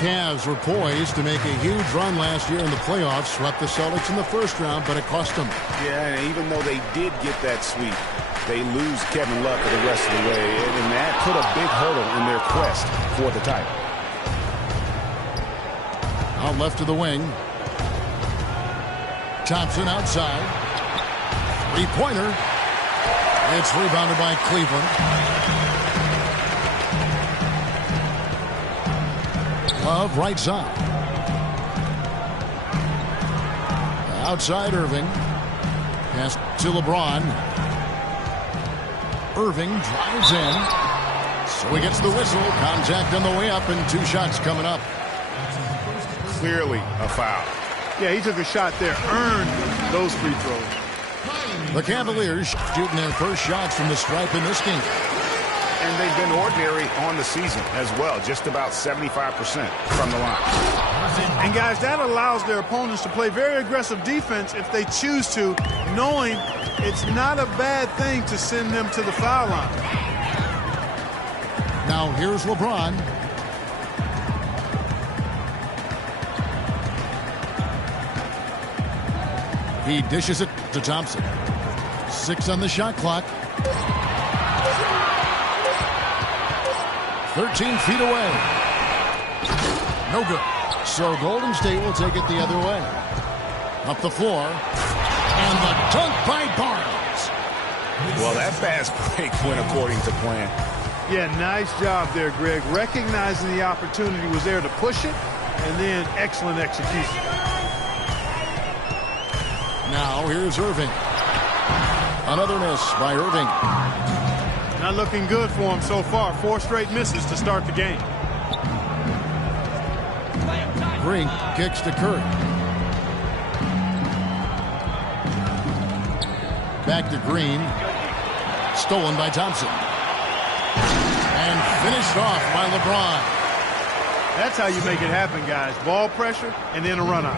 Cavs were poised to make a huge run last year in the playoffs, swept the Celtics in the first round, but it cost them. Yeah, and even though they did get that sweep, they lose Kevin Love for the rest of the way, and that put a big hurdle in their quest for the title. Out left of the wing. Thompson outside. Three-pointer. It's rebounded by Cleveland. Love right side. Outside Irving. Pass to LeBron. Irving drives in. So he gets the whistle. Contact on the way up and 2 shots coming up. Clearly a foul. Yeah, he took a shot there. Earned those free throws. The Cavaliers shooting their first shots from the stripe in this game. And they've been ordinary on the season as well, just about 75% from the line. And guys, that allows their opponents to play very aggressive defense if they choose to, knowing it's not a bad thing to send them to the foul line. Now here's LeBron. He dishes it to Thompson. 6 on the shot clock. 13 feet away. No good. So Golden State will take it the other way. Up the floor. And the dunk by Barnes. Well, that fast break went according to plan. Yeah, nice job there, Greg. Recognizing the opportunity was there to push it, and then excellent execution. Now here's Irving. Another miss by Irving. Not looking good for him so far. 4 straight misses to start the game. Green kicks to Curry. Back to Green. Stolen by Thompson. And finished off by LeBron. That's how you make it happen, guys. Ball pressure and then a run out.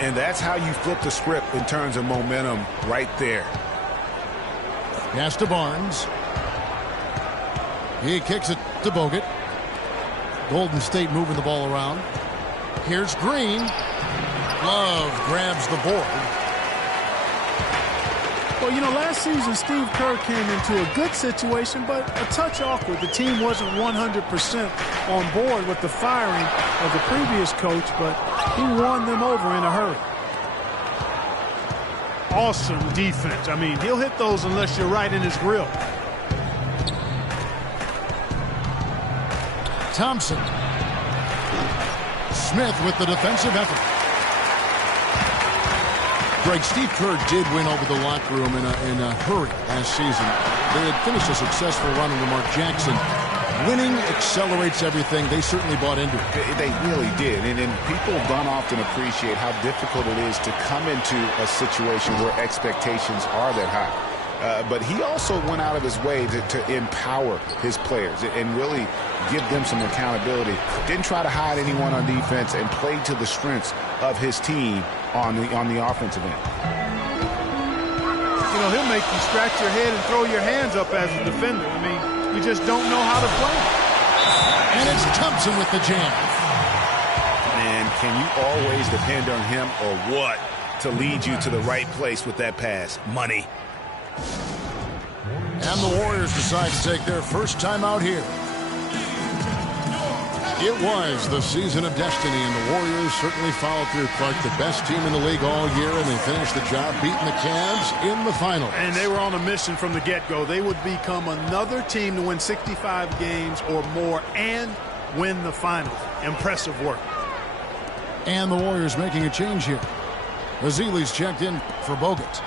And that's how you flip the script in terms of momentum right there. Pass to Barnes. He kicks it to Bogut. Golden State moving the ball around. Here's Green. Love grabs the board. Well, you know, last season Steve Kerr came into a good situation, but a touch awkward. The team wasn't 100% on board with the firing of the previous coach, but he won them over in a hurry. Awesome defense. I mean, he'll hit those unless you're right in his grill. Thompson. Smith with the defensive effort. Greg, Steve Kerr did win over the locker room in a hurry last season. They had finished a successful run under Mark Jackson. Winning accelerates everything. They certainly bought into it. They really did. And people don't often appreciate how difficult it is to come into a situation where expectations are that high. But he also went out of his way to empower his players and really give them some accountability. Didn't try to hide anyone on defense and played to the strengths of his team on the offensive end. You know, he'll make you scratch your head and throw your hands up as a defender. I mean, you just don't know how to play. And it's Thompson with the jam. Man, can you always depend on him or what to lead you to the right place with that pass? Money. And the Warriors decide to take their first time out here. It was the season of destiny, and the Warriors certainly followed through. Clark, the best team in the league all year, and they finished the job beating the Cavs in the finals. And they were on a mission from the get-go. They would become another team to win 65 games or more and win the finals. Impressive work. And the Warriors making a change here. Ezeli's checked in for Bogut.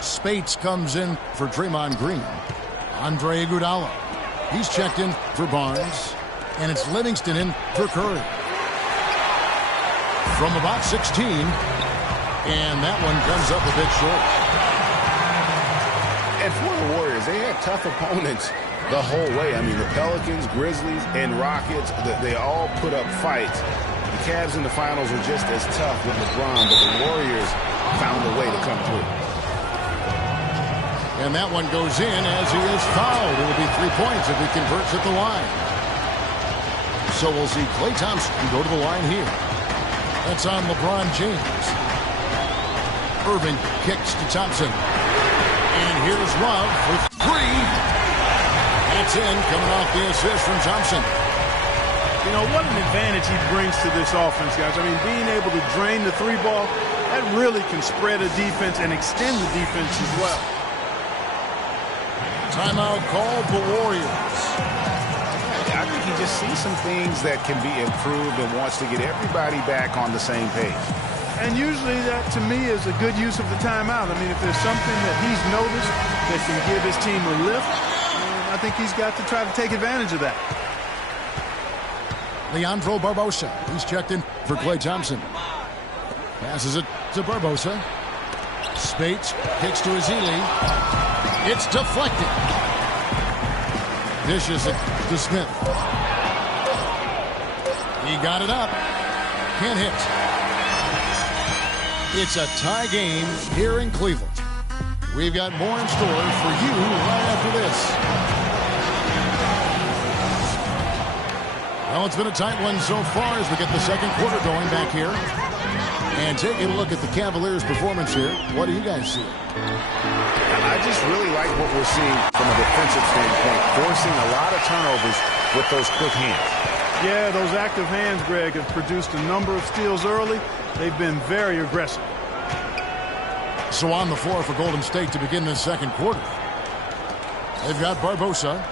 Spates comes in for Draymond Green. Andre Iguodala. He's checked in for Barnes. And it's Livingston in for Curry. From about 16. And that one comes up a bit short. And for the Warriors, they had tough opponents the whole way. I mean, the Pelicans, Grizzlies, and Rockets, they all put up fights. The Cavs in the finals were just as tough with LeBron, but the Warriors found a way to come through. And that one goes in as he is fouled. It'll be 3 points if he converts at the line. So we'll see Klay Thompson go to the line here. That's on LeBron James. Irving kicks to Thompson. And here's Love for three. That's in, coming off the assist from Thompson. You know, what an advantage he brings to this offense, guys. I mean, being able to drain the three ball, that really can spread a defense and extend the defense as well. Timeout called the Warriors. I think he just sees some things that can be improved and wants to get everybody back on the same page. And usually that, to me, is a good use of the timeout. I mean, if there's something that he's noticed that can give his team a lift, I think he's got to try to take advantage of that. Leandro Barbosa. He's checked in for Klay Thompson. Passes it to Barbosa. Spates kicks to Ezeli. It's deflected. Dishes it to Smith. He got it up. Can't hit. It's a tie game here in Cleveland. We've got more in store for you right after this. Well, it's been a tight one so far as we get the second quarter going back here. And taking a look at the Cavaliers' performance here, what do you guys see? I just really like what we're seeing from a defensive standpoint, forcing a lot of turnovers with those quick hands. Yeah, those active hands, Greg, have produced a number of steals early. They've been very aggressive. So on the floor for Golden State to begin this second quarter. They've got Barbosa.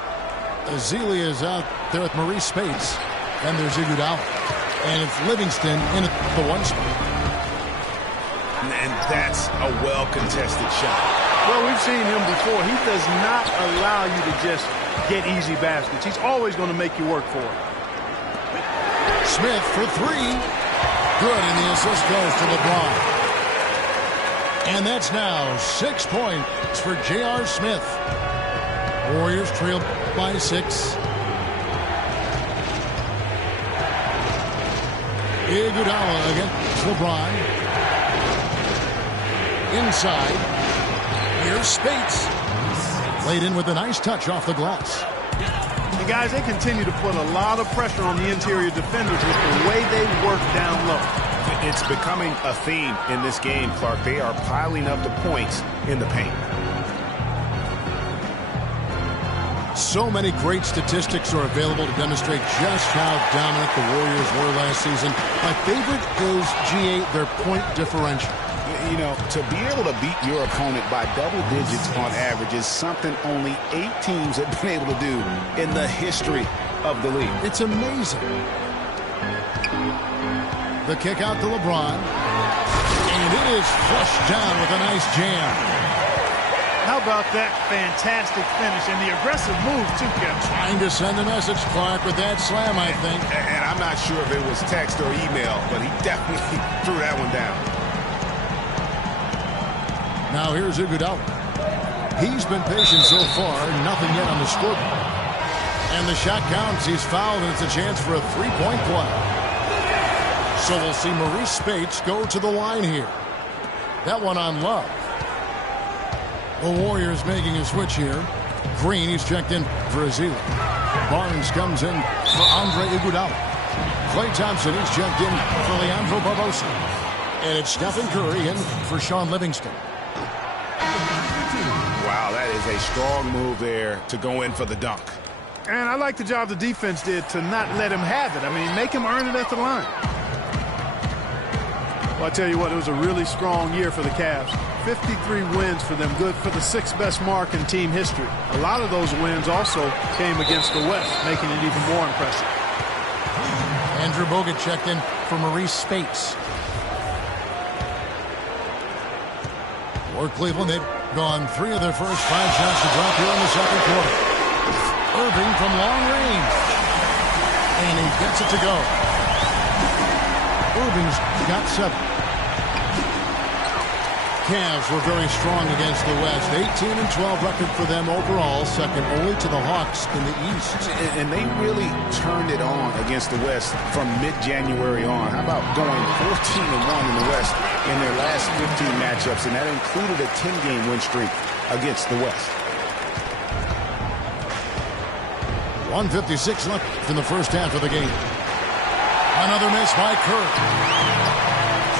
Ezeli is out there with Maurice Spates. And there's Iguodala. And it's Livingston in at the one spot. And that's a well-contested shot. Well, we've seen him before. He does not allow you to just get easy baskets. He's always going to make you work for it. Smith for three. Good, and the assist goes to LeBron. And that's now 6 points for J.R. Smith. Warriors trail by 6. Iguodala against LeBron. Inside. Here's Spates. Laid in with a nice touch off the glass. And guys, they continue to put a lot of pressure on the interior defenders with the way they work down low. It's becoming a theme in this game, Clark. They are piling up the points in the paint. So many great statistics are available to demonstrate just how dominant the Warriors were last season. My favorite is G8, their point differential. You know, to be able to beat your opponent by double digits on average is something only 8 teams have been able to do in the history of the league. It's amazing. The kick out to LeBron. And it is flushed down with a nice jam. How about that fantastic finish and the aggressive move, too, Kevin? Trying to send a message, Clark, with that slam, I think. And I'm not sure if it was text or email, but he definitely threw that one down. Now here's Iguodala. He's been patient so far, nothing yet on the scoreboard. And the shot counts. He's fouled, and it's a chance for a three-point play. So we'll see Maurice Spates go to the line here. That one on Love. The Warriors making a switch here. Green, he's checked in for Ezeli. Barnes comes in for Andre Iguodala. Klay Thompson, he's checked in for Leandro Barbosa. And it's Stephen Curry in for Sean Livingston. Wow, that is a strong move there to go in for the dunk. And I like the job the defense did to not let him have it. I mean, make him earn it at the line. Well, I tell you what, it was a really strong year for the Cavs. 53 wins for them, good for the 6th best mark in team history. A lot of those wins also came against the West, making it even more impressive. Andrew Bogut checked in for Maurice Spates. For Cleveland, they've gone 3 of their first 5 shots to drop here in the second quarter. Irving from long range. And he gets it to go. Irving's got 7. Cavs were very strong against the West. 18-12 record for them overall, second only to the Hawks in the East. And they really turned it on against the West from mid-January on. How about going 14-1 in the West in their last 15 matchups, and that included a 10-game win streak against the West. 1:56 left in the first half of the game. Another miss by Curry.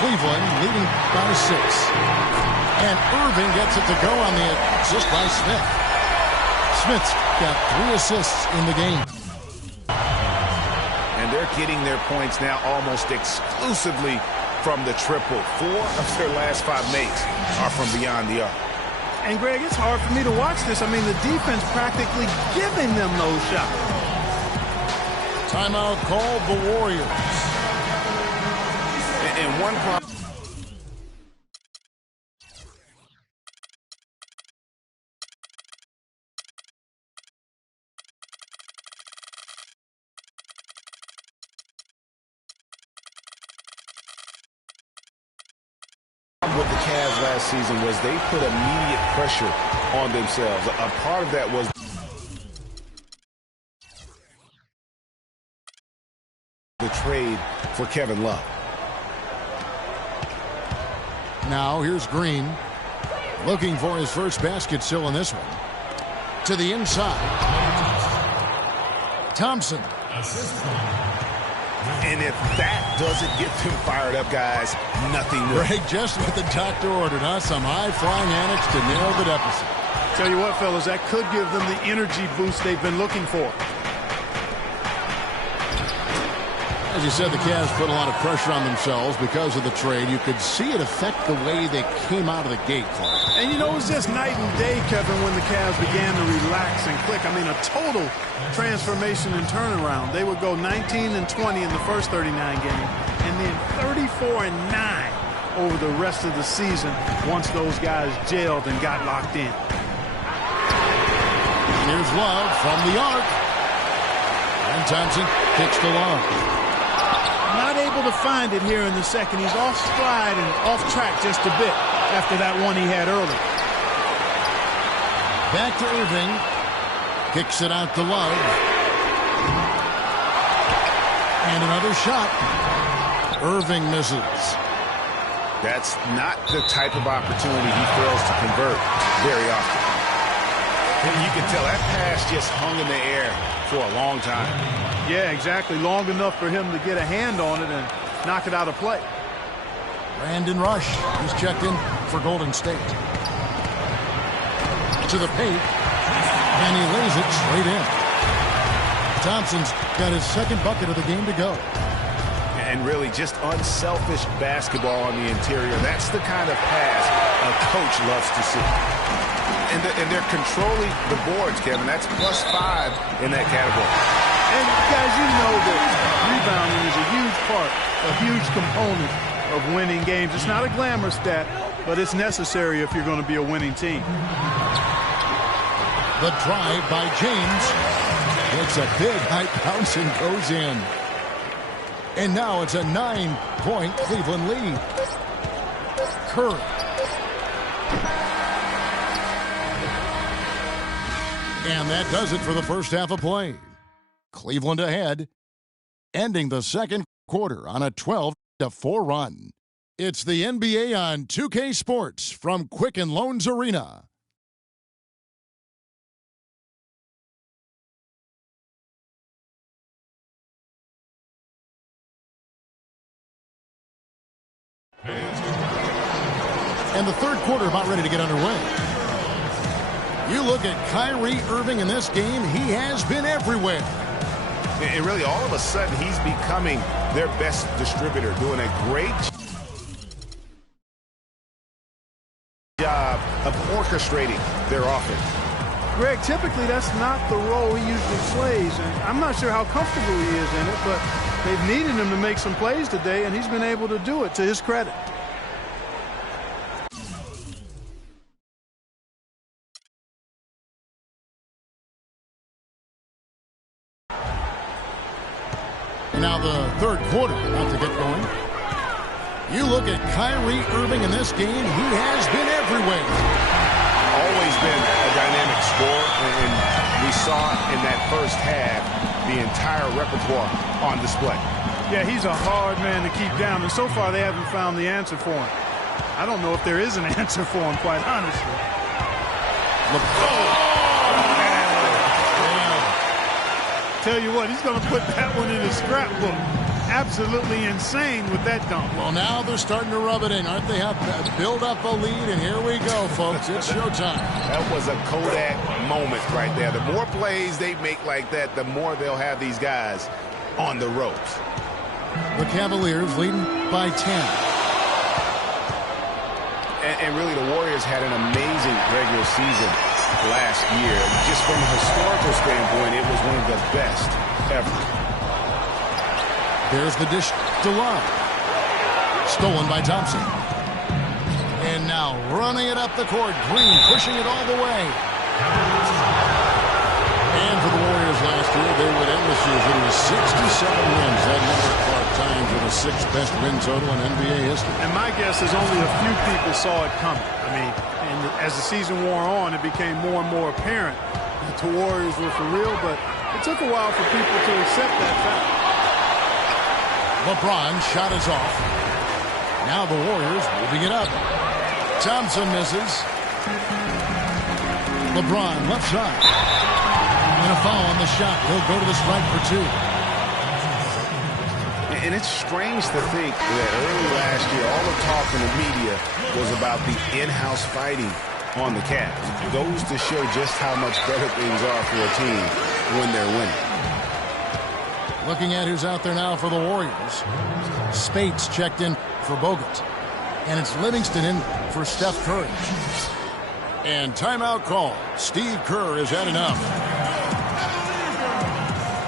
Cleveland leading by 6. And Irving gets it to go on the assist by Smith. Smith's got 3 assists in the game. And they're getting their points now almost exclusively from the triple. 4 of their last 5 makes are from beyond the arc. And, Greg, it's hard for me to watch this. I mean, the defense practically giving them those shots. Timeout called the Warriors. And one problem with the Cavs last season was they put immediate pressure on themselves. A part of that was the trade for Kevin Love. Now here's Green, looking for his first basket still in this one. To the inside. Thompson. And if that doesn't get them fired up, guys, nothing will. Greg, just what the doctor ordered, huh? Some high-flying antics to nail the deficit. Tell you what, fellas, that could give them the energy boost they've been looking for. As you said, the Cavs put a lot of pressure on themselves because of the trade. You could see it affect the way they came out of the gate, Clark. And, you know, it was just night and day, Kevin, when the Cavs began to relax and click. I mean, a total transformation and turnaround. They would go 19-20 in the first 39 games, and then 34-9 over the rest of the season once those guys gelled and got locked in. Here's Love from the arc. And Thompson kicks to Love. Not able to find it here in the second. He's off stride and off track just a bit after that one he had early. Back to Irving. Kicks it out to Love. And another shot. Irving misses. That's not the type of opportunity he fails to convert very often. And you can tell that pass just hung in the air for a long time. Yeah, exactly. Long enough for him to get a hand on it and knock it out of play. Brandon Rush. He's checked in for Golden State. To the paint. And he lays it straight in. Thompson's got his second bucket of the game to go. And really just unselfish basketball on the interior. That's the kind of pass a coach loves to see. And they're controlling the boards, Kevin. That's +5 in that category. And, guys, you know that rebounding is a huge part, a huge component of winning games. It's not a glamour stat, but it's necessary if you're going to be a winning team. The drive by James. It's a big high bounce and goes in. And now it's a 9-point Cleveland lead. Curry. And that does it for the first half of play. Cleveland ahead, ending the second quarter on a 12-4 run. It's the NBA on 2K Sports from Quicken Loans Arena. And the third quarter about ready to get underway. You look at Kyrie Irving in this game, he has been everywhere. And really, all of a sudden, he's becoming their best distributor, doing a great job of orchestrating their offense. Greg, typically that's not the role he usually plays, and I'm not sure how comfortable he is in it, but they've needed him to make some plays today, and he's been able to do it to his credit. Now the third quarter about to get going. You look at Kyrie Irving in this game, he has been everywhere. Always been a dynamic scorer, and we saw in that first half the entire repertoire on display. Yeah, he's a hard man to keep down, and so far they haven't found the answer for him. I don't know if there is an answer for him, quite honestly. Tell you what, he's going to put that one in his scrapbook. absolutely insane with that dunk. Well, now they're starting to rub it in, aren't they? Have build up a lead, and here we go, folks. It's showtime. That was a Kodak moment right there. The more plays they make like that, the more they'll have these guys on the ropes. The Cavaliers leading by 10. And really, the Warriors had an amazing regular season last year. Just from a historical standpoint, it was one of the best ever. There's the dish to Love. Stolen by Thompson. And now running it up the court. Green pushing it all the way. And for the Warriors last year, they would end the season with 67 wins. That number Clark times with the 6th best win total in NBA history. And my guess is only a few people saw it coming. I mean, and as the season wore on, it became more and more apparent that the Warriors were for real, but it took a while for people to accept that fact. LeBron shot is off. Now the Warriors moving it up. Thompson misses. LeBron left side. And a foul on the shot. He'll go to the strike for 2. And it's strange to think that early last year, all the talk in the media was about the in-house fighting on the Cavs. It goes to show just how much better things are for a team when they're winning. Looking at who's out there now for the Warriors. Spates checked in for Bogut. And it's Livingston in for Steph Curry. And timeout call. Steve Kerr has had enough.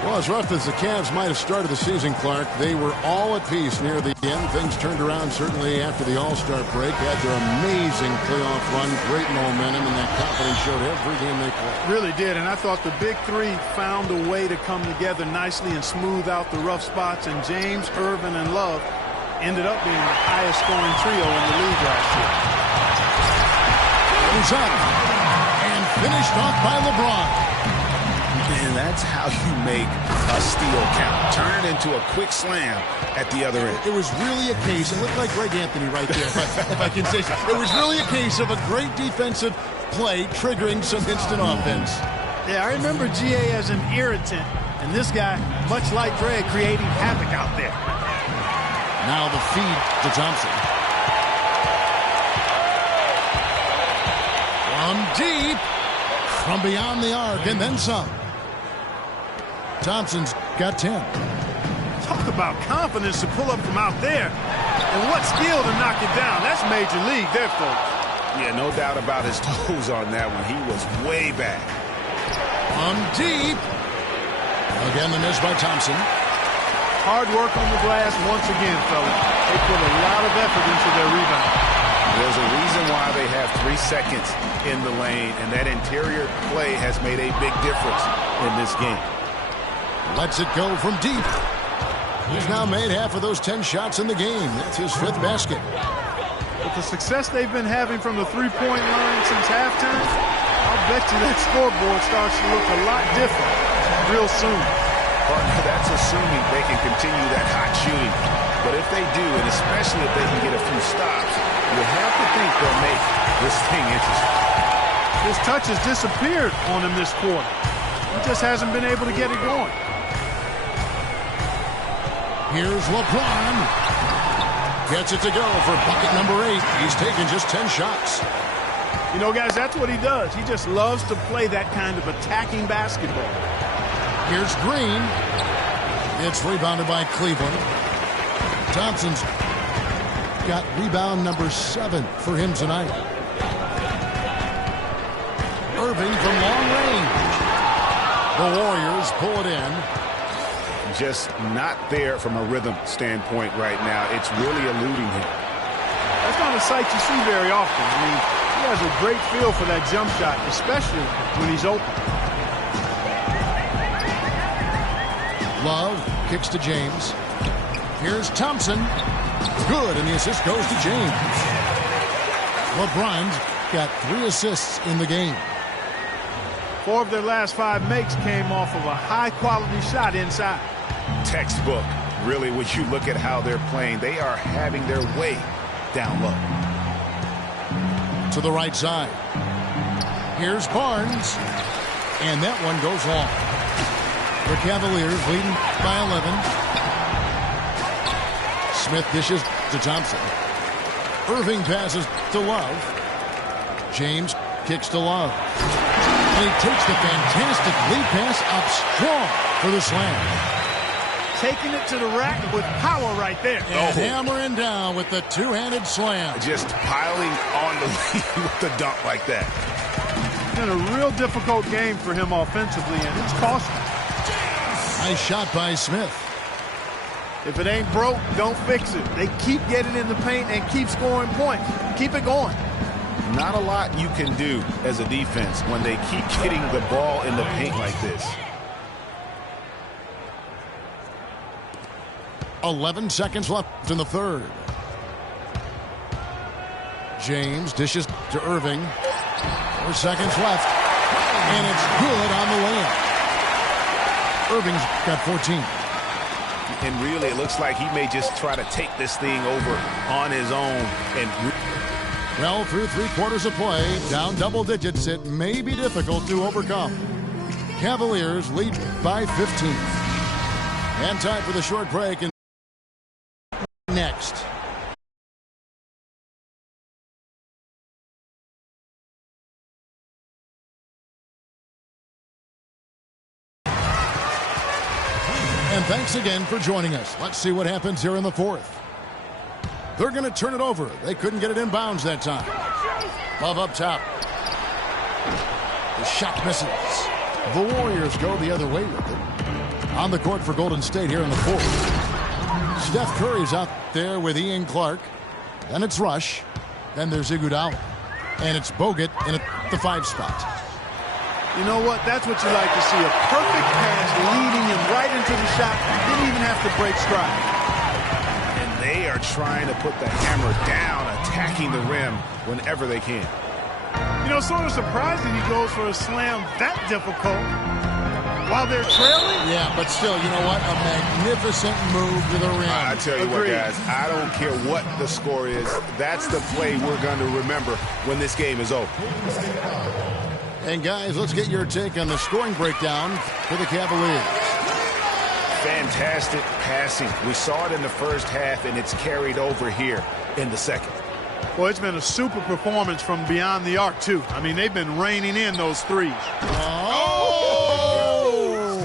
Well, as rough as the Cavs might have started the season, Clark, they were all at peace near the end. Things turned around certainly after the All-Star break. Had their amazing playoff run, great momentum, and that confidence showed every game they played. Really did, and I thought the big three found a way to come together nicely and smooth out the rough spots, and James, Irvin, and Love ended up being the highest scoring trio in the league last year. Goes up and finished off by LeBron. And that's how you make a steal count. Turn it into a quick slam at the other end. It was really a case, it looked like Greg Anthony right there, if I can say so. It was really a case of a great defensive play triggering some instant offense. Yeah, I remember GA as an irritant, and this guy, much like Greg, creating havoc out there. Now the feed to Thompson. From deep, from beyond the arc, and then some. Thompson's got 10. Talk about confidence to pull up from out there. And what skill to knock it down. That's major league there, folks. Yeah, no doubt about his toes on that one. He was way back. From deep. Again, the miss by Thompson. Hard work on the glass once again, fellas. They put a lot of effort into their rebound. There's a reason why they have 3 seconds in the lane, and that interior play has made a big difference in this game. Lets it go from deep. He's now made half of those 10 shots in the game. That's his 5th basket. With the success they've been having from the three-point line since halftime, I'll bet you that scoreboard starts to look a lot different real soon. Partner, that's assuming they can continue that hot shooting. But if they do, and especially if they can get a few stops, you have to think they'll make this thing interesting. His touch has disappeared on him this quarter. He just hasn't been able to get it going. Here's LeBron. Gets it to go for bucket number 8. He's taken just 10 shots. You know, guys, that's what he does. He just loves to play that kind of attacking basketball. Here's Green. It's rebounded by Cleveland. Thompson's got rebound number 7 for him tonight. Irving from long range. The Warriors pull it in. Just not there from a rhythm standpoint right now. It's really eluding him. That's not a sight you see very often. I mean, he has a great feel for that jump shot, especially when he's open. Love kicks to James. Here's Thompson. Good, and the assist goes to James. LeBron's got 3 assists in the game. 4 of their last 5 makes came off of a high-quality shot inside. Textbook. Really, when you look at how they're playing, they are having their way down low. To the right side. Here's Barnes. And that one goes long. The Cavaliers leading by 11. Smith dishes to Thompson. Irving passes to Love. James kicks to Love. And he takes the fantastic lead pass up strong for the slam. Taking it to the rack with power right there. And hammering down with the two-handed slam. Just piling on the lead with the dunk like that. It's been a real difficult game for him offensively, and it's costly. Nice shot by Smith. If it ain't broke, don't fix it. They keep getting in the paint and keep scoring points. Keep it going. Not a lot you can do as a defense when they keep getting the ball in the paint like this. 11 seconds left in the third. James dishes to Irving. 4 seconds left. And it's good on the layup. Irving's got 14. And really, it looks like he may just try to take this thing over on his own. Well, through 3 quarters of play, down double digits, it may be difficult to overcome. Cavaliers lead by 15. And time for the short break. And next. And thanks again for joining us. Let's see what happens here in the fourth. They're going to turn it over. They couldn't get it in bounds that time. Love up top. The shot misses. The Warriors go the other way with it. On the court for Golden State here in the fourth. Steph Curry's out there with Ian Clark. Then it's Rush. Then there's Iguodala. And it's Bogut in the 5 spot. You know what? That's what you like to see. A perfect pass leading him right into the shot. Didn't even have to break stride. And they are trying to put the hammer down, attacking the rim whenever they can. You know, sort of surprising he goes for a slam that difficult while they're trailing. Yeah, but still, you know what? A magnificent move to the rim. I tell you what, guys, I don't care what the score is. That's the play we're going to remember when this game is over. And guys, let's get your take on the scoring breakdown for the Cavaliers. Fantastic passing. We saw it in the first half, and it's carried over here in the second. Well, it's been a super performance from beyond the arc, too. I mean, they've been raining in those threes. Oh!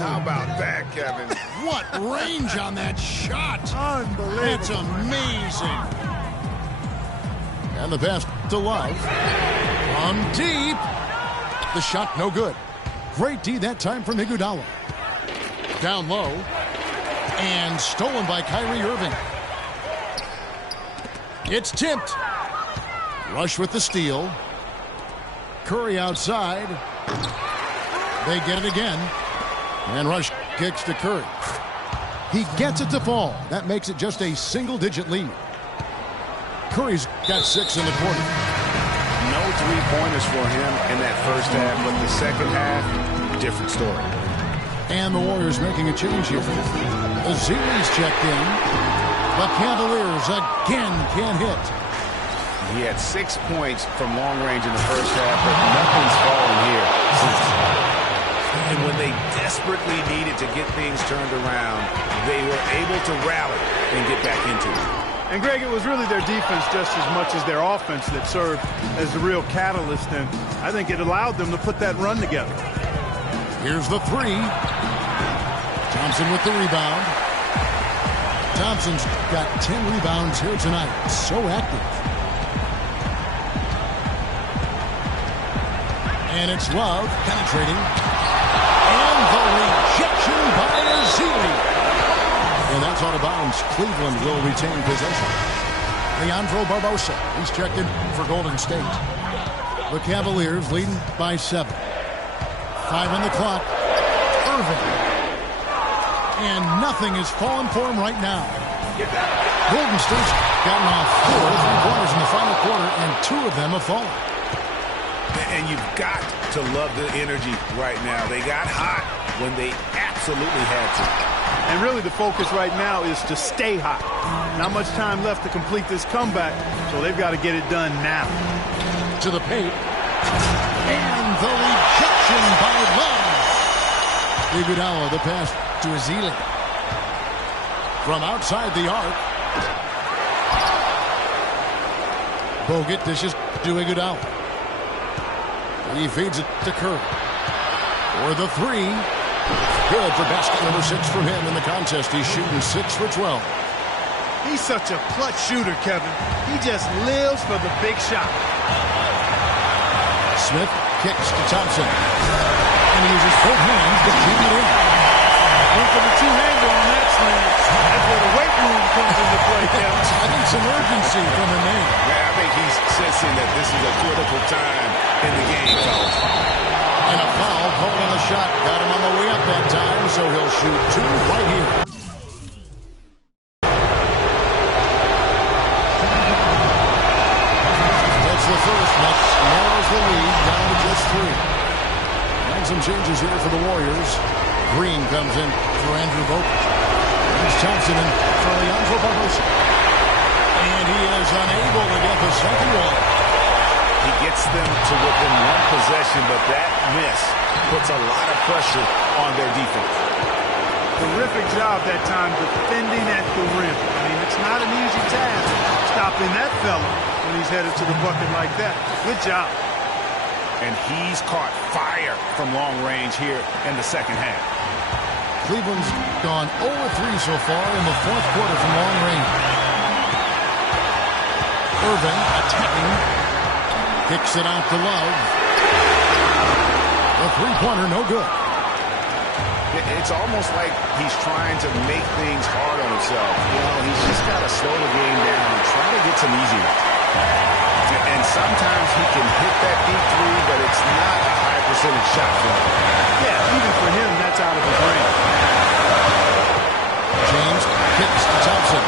How about that, Kevin? What range on that shot. Unbelievable. That's amazing. And the pass to Love. From deep. The shot no good. Great D that time from Iguodala. Down low. And stolen by Kyrie Irving. It's tipped. Rush with the steal. Curry outside. They get it again. And Rush kicks to Curry. He gets it to fall. That makes it just a single-digit lead. Curry's got 6 in the quarter. No three-pointers for him in that first half, but the second half, different story. And the Warriors making a change here. Zeele's checked in. The Cavaliers again can't hit. He had 6 points from long range in the first half, but nothing's fallen here. And when they desperately needed to get things turned around, they were able to rally and get back into it. And, Greg, it was really their defense just as much as their offense that served as the real catalyst, and I think it allowed them to put that run together. Here's the 3. Thompson with the rebound. Thompson's got 10 rebounds here tonight. So active. And it's Love penetrating. And the rejection by Zeele. And that's out of bounds. Cleveland will retain possession. Leandro Barbosa, he's checked in for Golden State. The Cavaliers leading by 7. 5 on the clock. Irving. And nothing is falling for him right now. Golden State's gotten off 4 3-pointers in the final quarter, and 2 of them have fallen. And you've got to love the energy right now. They got hot when they absolutely had to. And really the focus right now is to stay hot. Not much time left to complete this comeback, so they've got to get it done now. To the paint. And the rejection by Love. Iguodala, the pass to Zeele. From outside the arc. Bogut dishes to Iguodala. He feeds it to Curry. For the three. Good for basket number 6 from him in the contest. He's shooting 6 for 12. He's such a clutch shooter, Kevin. He just lives for the big shot. Smith kicks to Thompson. And he uses both hands to jam it in. Went for the two-hander on that slam. That's where the weight room comes into play, Kevin. I think some urgency from the man. Yeah, I think he's sensing that this is a critical time in the game, fellas. And a foul called on the shot. Got him on the way up that time, so he'll shoot 2 right here. That's the first. That narrows the lead down to just 3. And some changes here for the Warriors. Green comes in for Andrew Bogut. Here's Thompson in for Leandro Barbosa. And he is unable to get the second one. He gets them to within 1 possession, but that miss puts a lot of pressure on their defense. Terrific job that time defending at the rim. I mean, it's not an easy task stopping that fella when he's headed to the bucket like that. Good job. And he's caught fire from long range here in the second half. Cleveland's gone 0-3 so far in the 4th quarter from long range. Irving attacking. Kicks it out to Love. The three-pointer, no good. It's almost like he's trying to make things hard on himself. You know, he's just got to slow the game down and try to get some easy ones. And sometimes he can hit that deep three, but it's not a high percentage shot for him. Yeah, even for him, that's out of his range. James kicks to Thompson.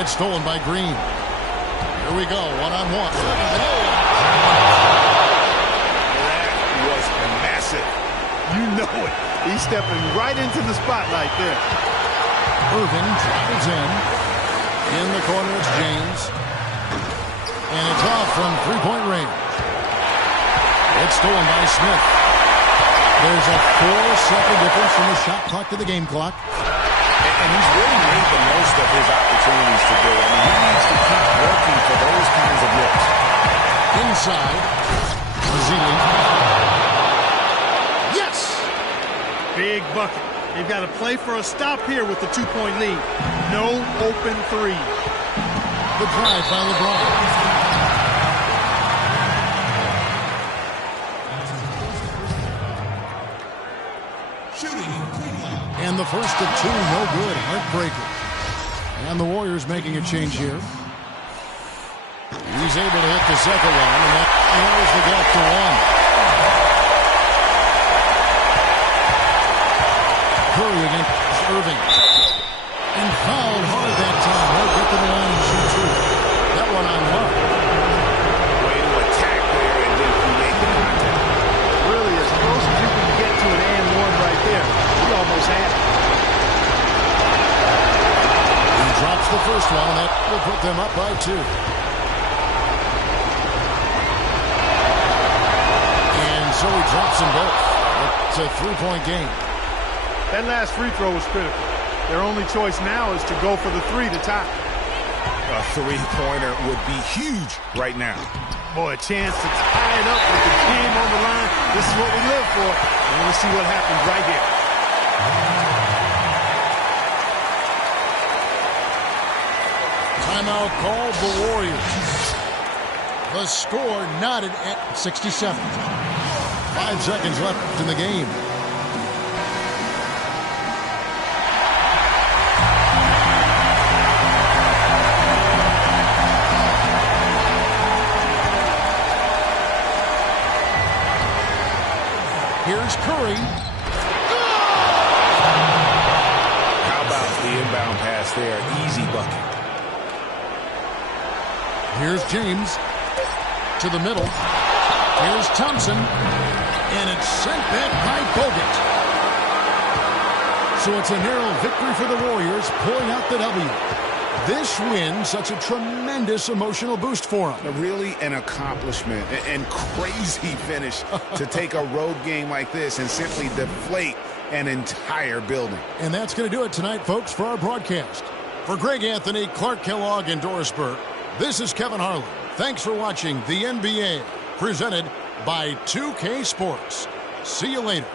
It's stolen by Green. Here we go, one-on-one. That was massive. You know it. He's stepping right into the spotlight there. Irving travels in. In the corner, it's James. And it's off from three-point range. It's stolen by Smith. There's a 4-second difference from the shot clock to the game clock. And he's really made the most of his opportunities today. I mean, he needs to keep working for those kinds of looks. Inside. Zealy. Yes! Big bucket. They've got to play for a stop here with the 2-point lead. No open three. The drive by LeBron. And the first of 2, no good. Heartbreaker. And the Warriors making a change here. He's able to hit the second one, and that narrows the gap to 1. Curry against Irving. And fouled hard that time. He'll get to the line and shoot 2. That one on Love. Way to attack there and then create the contact. Really as close as you can get to an and one right there. He almost had it. He drops the first one, and that will put them up by 2. And so he drops them both. It's a 3-point game. That last free throw was critical. Their only choice now is to go for the 3 to tie. A three-pointer would be huge right now. Boy, a chance to tie it up with the game on the line. This is what we live for. And we'll see what happens right here. Timeout called the Warriors. The score knotted at 67. 5 seconds left in the game. Here's Curry. How about the inbound pass there? Easy bucket. Here's James to the middle. Here's Thompson. And it's sent back by Bogut. So it's a narrow victory for the Warriors, pulling out the W. This win, such a tremendous emotional boost for them. Really an accomplishment and crazy finish to take a road game like this and simply deflate an entire building. And that's going to do it tonight, folks, for our broadcast. For Greg Anthony, Clark Kellogg, and Doris Burke, this is Kevin Harlan. Thanks for watching the NBA, presented by 2K Sports. See you later.